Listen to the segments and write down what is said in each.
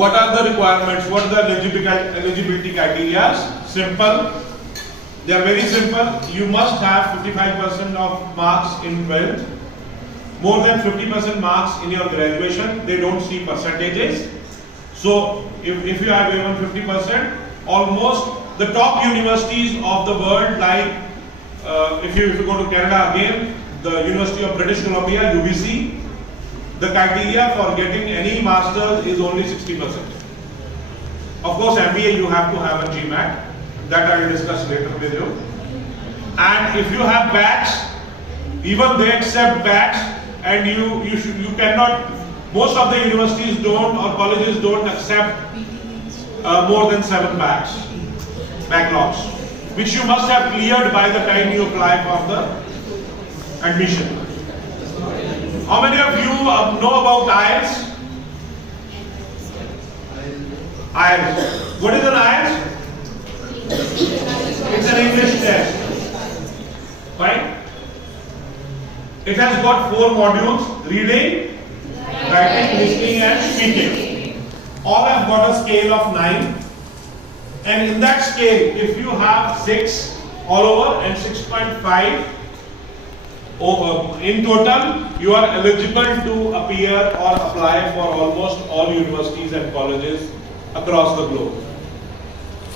What are the requirements? What are the eligibility criteria? Simple. They are very simple. You must have 55% of marks in 12th, more than 50% marks in your graduation. They don't see percentages. So if you have even 50%, almost the top universities of the world, like if you go to Canada again, the University of British Columbia, UBC, the criteria for getting any master's is only 60%. Of course, MBA you have to have a GMAT. That I will discuss later with you. And if you have backs, even they accept backs, and you cannot. Most of the universities don't, or colleges don't accept more than 7 backlogs, which you must have cleared by the time you apply for the admission. How many of you know about IELTS? IELTS. What is an IELTS? It's an English test. Right? It has got 4 modules: reading, writing, listening and speaking. All have got a scale of 9. And in that scale, if you have 6 all over and 6.5 in total, you are eligible to appear or apply for almost all universities and colleges across the globe.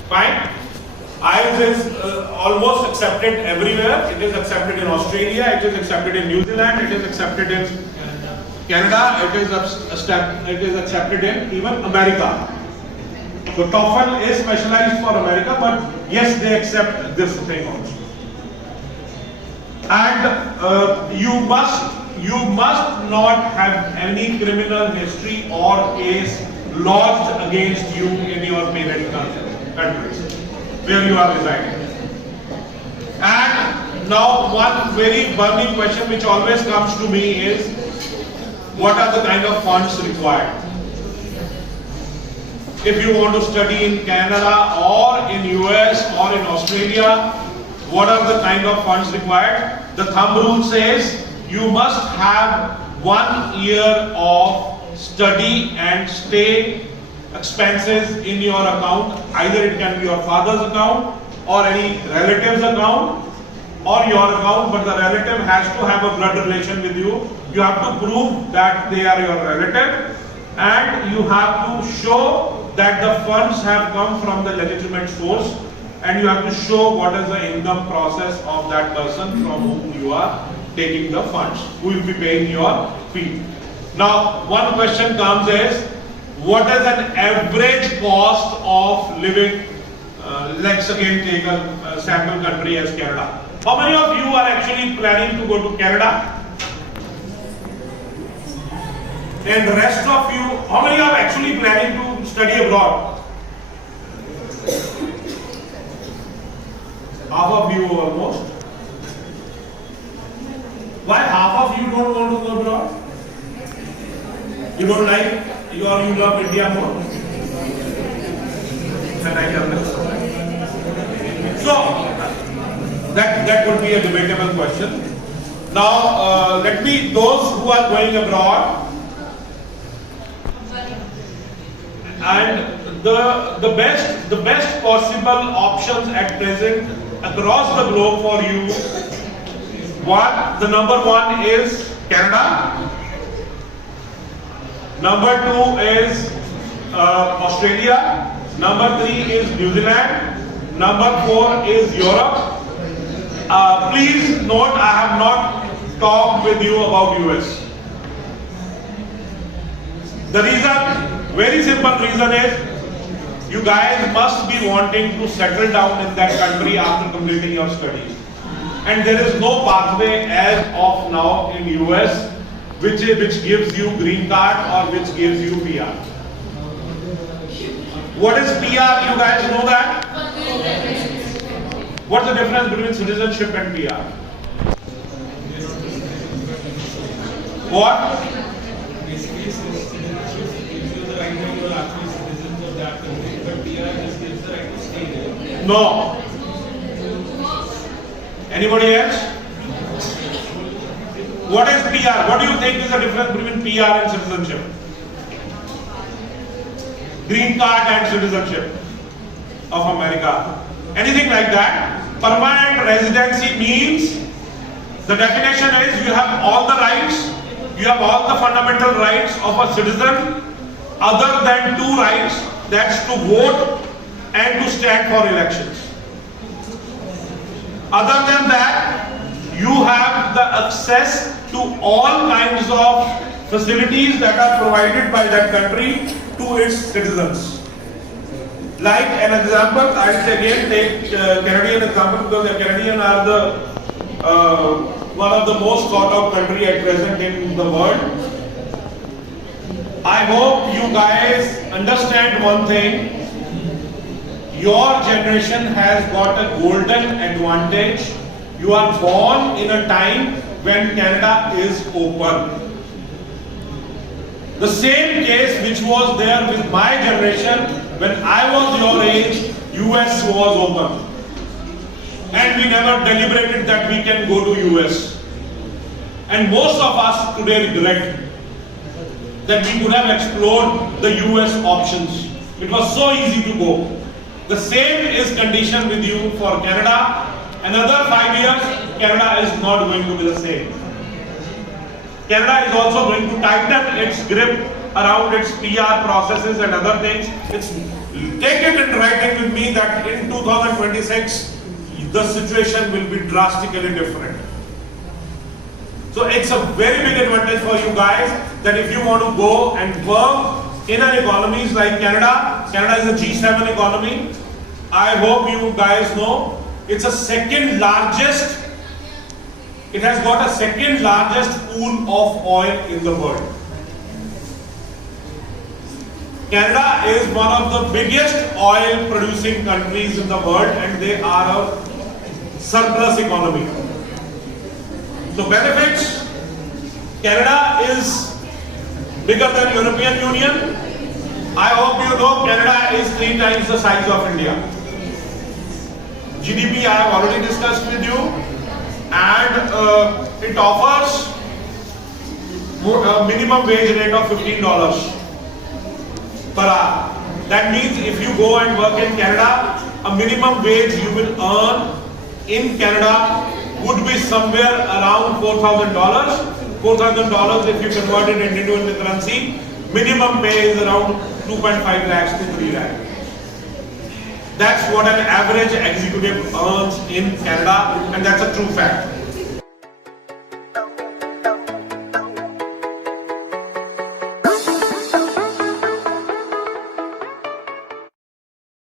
Fine? IELTS is almost accepted everywhere. It is accepted in Australia, it is accepted in New Zealand, it is accepted in Canada, it is accepted in even America. So TOEFL is specialized for America, but yes, they accept this thing also. And you must not have any criminal history or case lodged against you in your parent countries where you are residing. And now one very burning question which always comes to me is, what are the kind of funds required? If you want to study in Canada or in US or in Australia, what are the kind of funds required? The thumb rule says you must have 1 year of study and stay expenses in your account. Either it can be your father's account or any relative's account or your account, but the relative has to have a blood relation with you. You have to prove that they are your relative, and you have to show that the funds have come from the legitimate source, and you have to show what is the income process of that person from whom you are taking the funds, who will be paying your fee. Now, one question comes is, what is an average cost of living? Let's again take a sample country as Canada. How many of you are actually planning to go to Canada? And the rest of you, how many are actually planning to study abroad? Half of you almost. Why half of you don't want to go abroad? You don't like, you love India more? And I can understand. So, that would be a debatable question. Now, those who are going abroad, and the best possible options at present across the globe for you, the number 1 is Canada, number 2 is Australia, number 3 is New Zealand, number 4 is Europe. Please note, I have not talked with you about US. The reason, very simple reason is, you guys must be wanting to settle down in that country after completing your studies. And there is no pathway as of now in US which gives you green card or which gives you PR. What is PR? You guys know that? What's the difference between citizenship and PR? What? Basically, citizenship gives you the right to you are actually citizens of that country, but PR just gives the right to stay there. No. Anybody else? What is PR? What do you think is the difference between PR and citizenship? green card and citizenship of America. Anything like that. Permanent residency means the definition is you have all the rights, you have all the fundamental rights of a citizen other than two rights, that's to vote and to stand for elections. Other than that, you have the access to all kinds of facilities that are provided by that country to its citizens. Like an example, I'll again take Canadian example because the Canadian are the one of the most thought of country at present in the world. I hope you guys understand one thing. Your generation has got a golden advantage. You are born in a time when Canada is open. The same case which was there with my generation, when I was your age, US was open. And we never deliberated that we can go to US. And most of us today regret that we could have explored the US options. It was so easy to go. The same is condition with you for Canada. Another 5 years, Canada is not going to be the same. Canada is also going to tighten its grip around its PR processes and other things. Take it in writing with me that in 2026, the situation will be drastically different. So it's a very big advantage for you guys that if you want to go and work in an economies like Canada, Canada is a G7 economy. I hope you guys know it's a second largest, it has got a second largest pool of oil in the world. Canada is one of the biggest oil producing countries in the world and they are a surplus economy. So benefits, Canada is bigger than European Union. I hope you know Canada is 3 times the size of India. GDP I have already discussed with you, and it offers a minimum wage rate of $15 per hour. That means if you go and work in Canada, a minimum wage you will earn in Canada would be somewhere around $4,000. $4,000 if you convert it into Indian currency, minimum pay is around 2.5 lakhs to 3 lakhs. That's what an average executive earns in Canada, and that's a true fact.